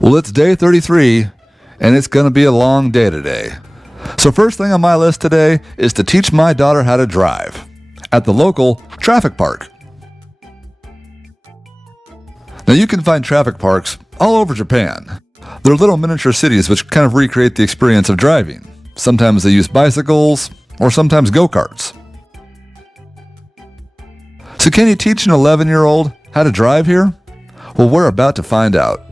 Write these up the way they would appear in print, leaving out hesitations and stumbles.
Well, it's day 33, and it's going to be a long day today. So first thing on my list today is to teach my daughter how to drive at the local traffic park. Now you can find traffic parks all over Japan. They're little miniature cities which kind of recreate the experience of driving. Sometimes they use bicycles, or sometimes go-karts. So can you teach an 11-year-old how to drive here? Well, we're about to find out.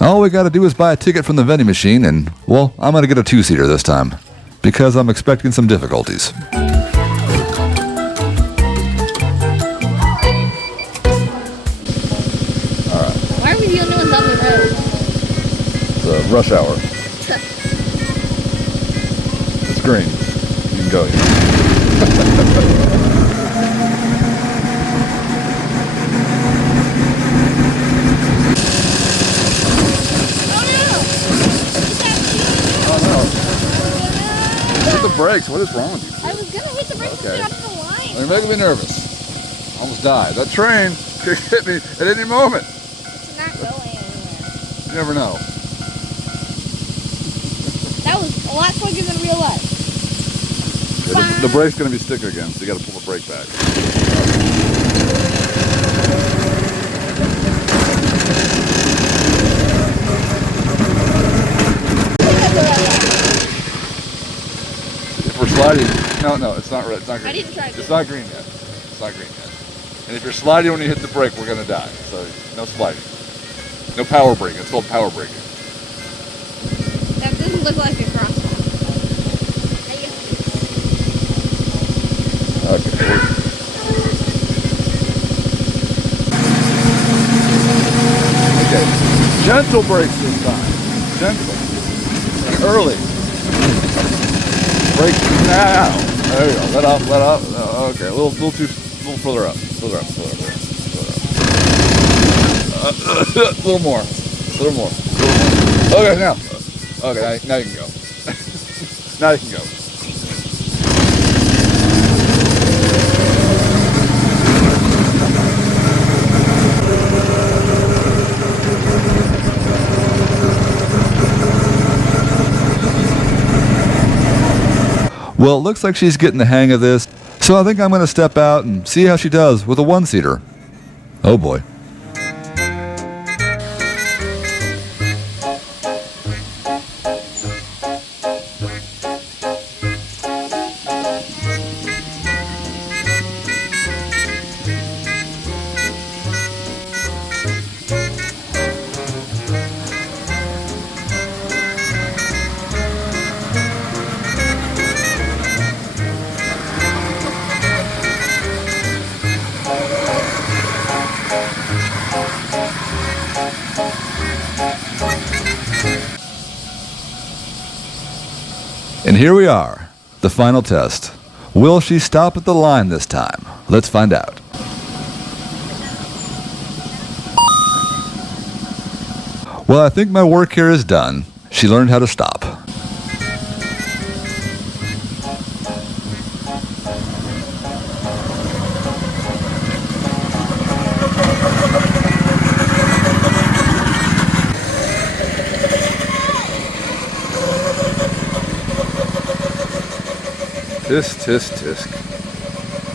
All we gotta do is buy a ticket from the vending machine and, well, I'm gonna get a 2-seater this time, because I'm expecting some difficulties. Why are we the only ones on the road? It's rush hour. It's green. You can go here. Hit the brakes. What is wrong with you? I was gonna hit the brakes and get up the line. You're making me nervous. Almost died. That train could hit me at any moment. It's not going anywhere. You never know. That was a lot quicker than real life. The brake's going to be stick again, so you got to pull the brake back. If we're sliding, no, it's not red. It's not green. I didn't try to. It's not green yet. It's not green yet. And if you're sliding when you hit the brake, we're going to die. So no sliding. No power braking. It's called power braking. That doesn't look like a crosswalk. Okay. Okay. Gentle brakes this time. Gentle. And early. Brake now. There you go. Let off. Oh, okay. A little further up. Further up. A little more. Okay, now. Okay, now you can go. Now you can go. Well, it looks like she's getting the hang of this, so I think I'm going to step out and see how she does with a 1-seater. Oh boy. And here we are, the final test. Will she stop at the line this time? Let's find out. Well, I think my work here is done. She learned how to stop. Tisk, tisk, tisk.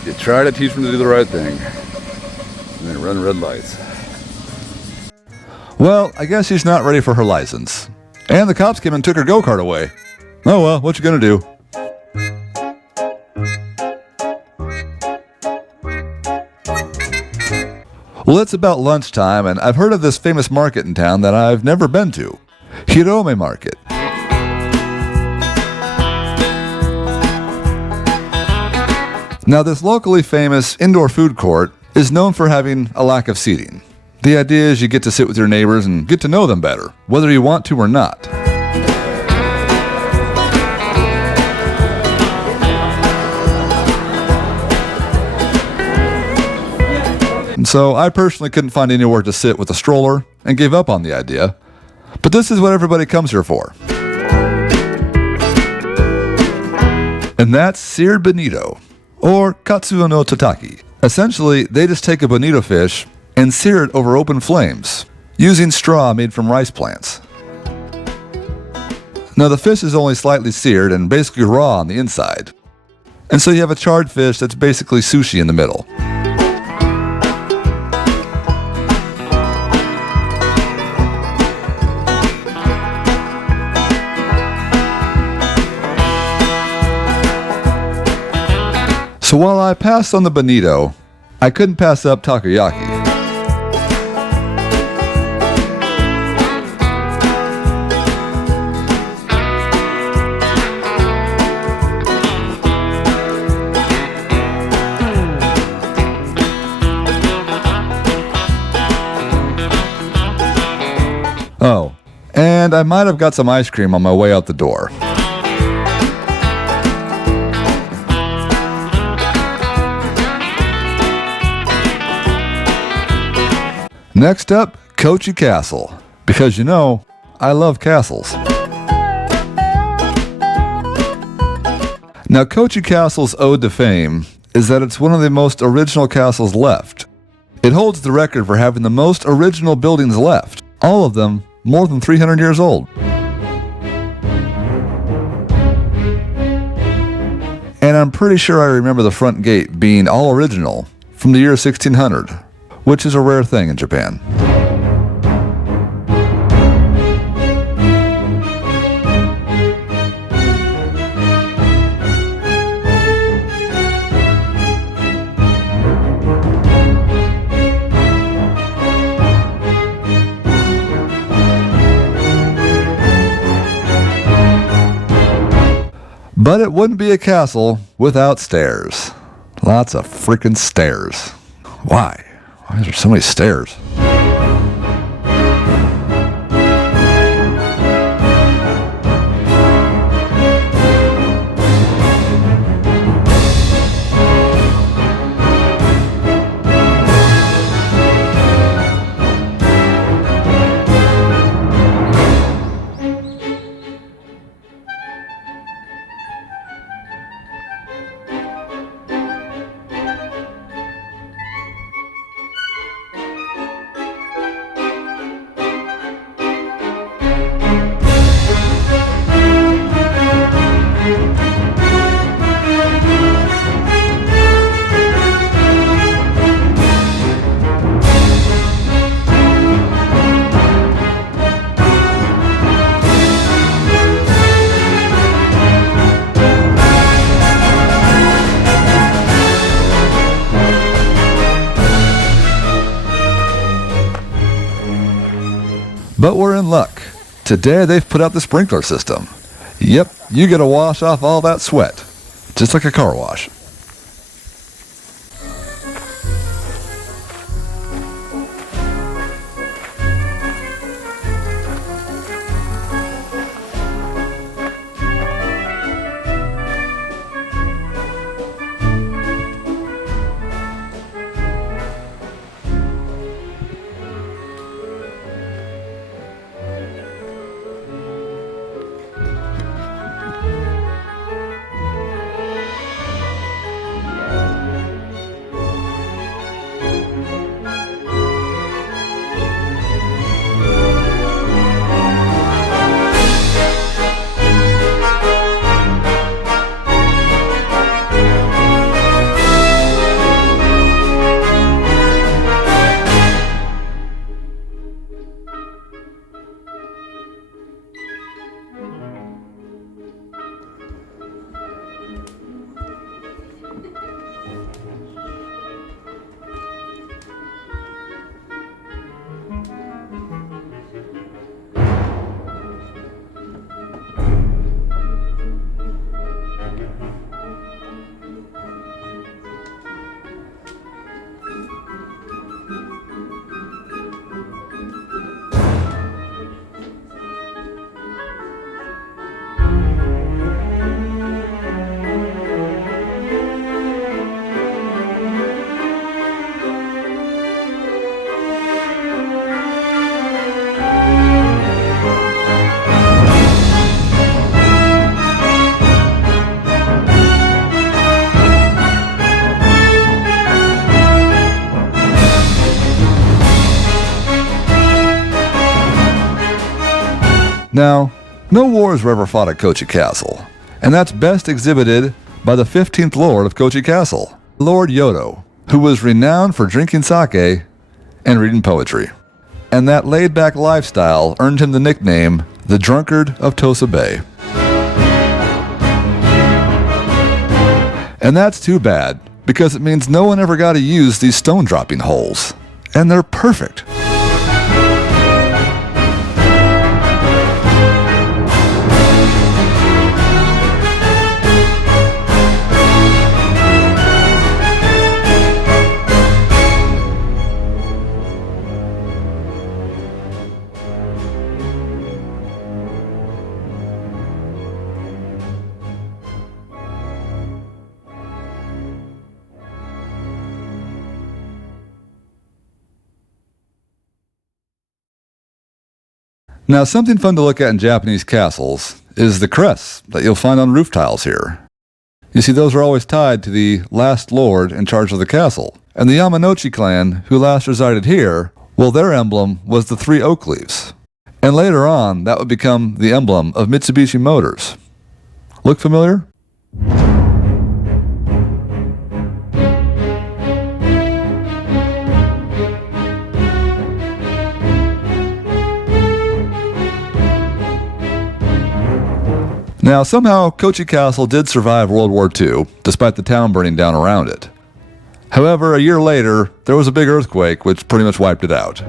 You try to teach them to do the right thing, and then run red lights. Well, I guess she's not ready for her license. And the cops came and took her go-kart away. Oh well, what you gonna do? Well, it's about lunchtime, and I've heard of this famous market in town that I've never been to. Hirome Market. Now, this locally famous indoor food court is known for having a lack of seating. The idea is you get to sit with your neighbors and get to know them better, whether you want to or not. And so I personally couldn't find anywhere to sit with a stroller and gave up on the idea. But this is what everybody comes here for. And that's seared bonito, or katsuo no tataki. Essentially, they just take a bonito fish and sear it over open flames. using straw made from rice plants. Now the fish is only slightly seared and basically raw on the inside. And so you have a charred fish that's basically sushi in the middle. So while I passed on the bonito, I couldn't pass up takoyaki. Oh, and I might have got some ice cream on my way out the door. Next up, Kochi Castle, because you know, I love castles. Now Kochi Castle's ode to fame is that it's one of the most original castles left. It holds the record for having the most original buildings left, all of them more than 300 years old. And I'm pretty sure I remember the front gate being all original from the year 1600, which is a rare thing in Japan. But it wouldn't be a castle without stairs. Lots of freaking stairs. Why? Why is there so many stairs? But we're in luck. Today they've put out the sprinkler system. Yep, you get to wash off all that sweat, just like a car wash. Now, no wars were ever fought at Kochi Castle, and that's best exhibited by the 15th Lord of Kochi Castle, Lord Yodo, who was renowned for drinking sake and reading poetry. And that laid-back lifestyle earned him the nickname the Drunkard of Tosa Bay. And that's too bad, because it means no one ever got to use these stone-dropping holes. And they're perfect. Now, something fun to look at in Japanese castles is the crests that you'll find on roof tiles here. You see, those are always tied to the last lord in charge of the castle. And the Yamanochi clan, who last resided here, well, their emblem was the 3 oak leaves. And later on, that would become the emblem of Mitsubishi Motors. Look familiar? Now, somehow, Kochi Castle did survive World War II, despite the town burning down around it. However, a year later, there was a big earthquake which pretty much wiped it out.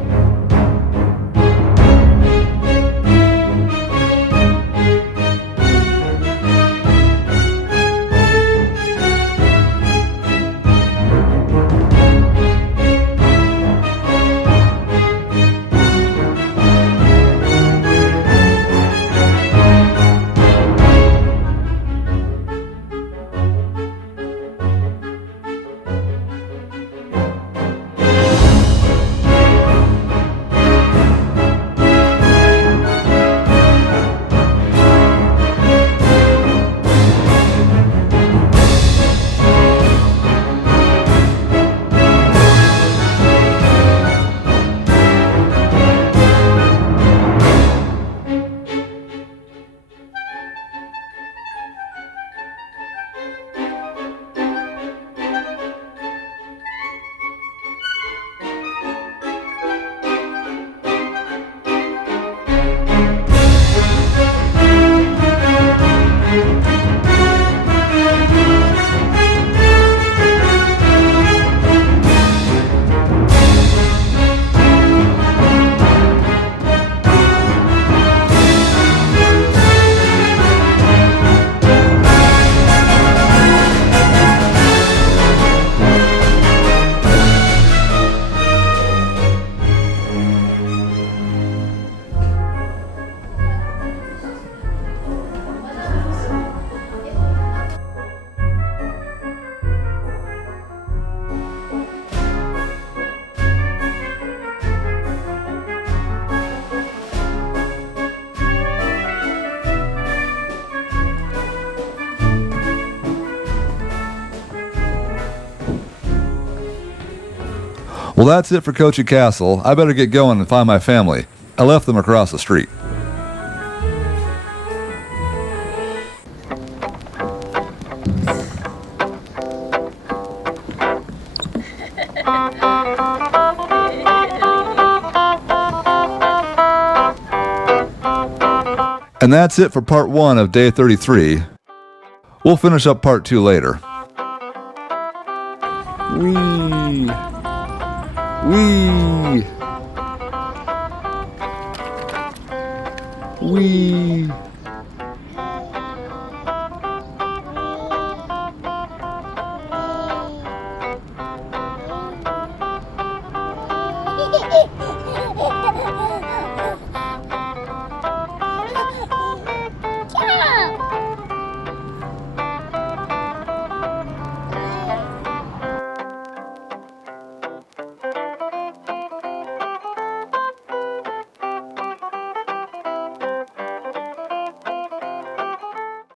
Well, that's it for Kochi Castle. I better get going and find my family. I left them across the street. And that's it for part 1 of day 33. We'll finish up part 2 later. Whee! Whee! Whee!